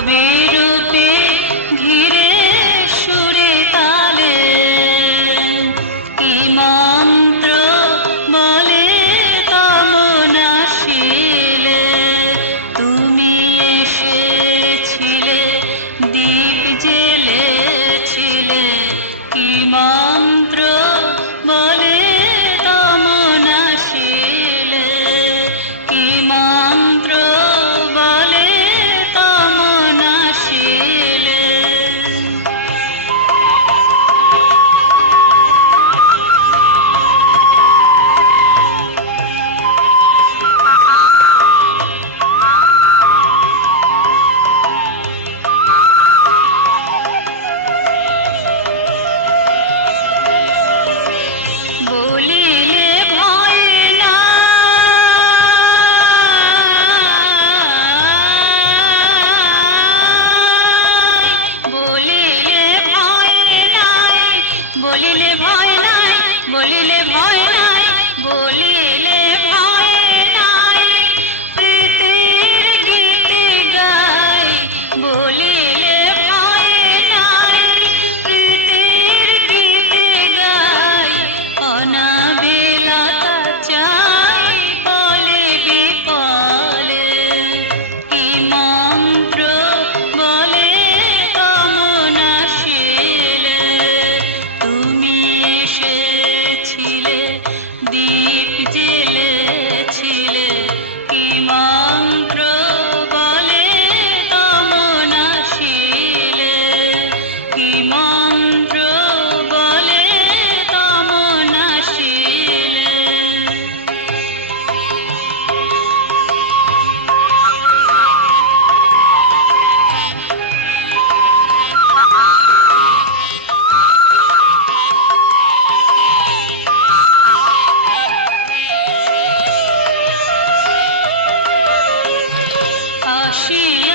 রূপে ঘিরে সুরে তালে কি মন্ত্র বলে তমনা শিলে তুমি এসেছিলে দীপ জ্বেলেছিলে কি মন্ত্র বলে তমনা শিলে কি মন্ত্র বলে তমনা শিলে বলিলে ভয় নাই বলিলে ভয় নাই বলিলে ভয় নাই বলিলে ভয় নাই বলিলে ভয় নাই প্রীতির গীতে গাই বলিলে ভয় নাই প্রীতির গীতে গাই অনাবেলতা চাই বলে বিপলে কি মন্ত্র বলে তমনা শিলে তুমি এসেছিলে দীপ জ্বেলেছিলে কি মন্ত্র বলে তমনা শিলে কি মন্ত্র বলে তমনা শিলে আসি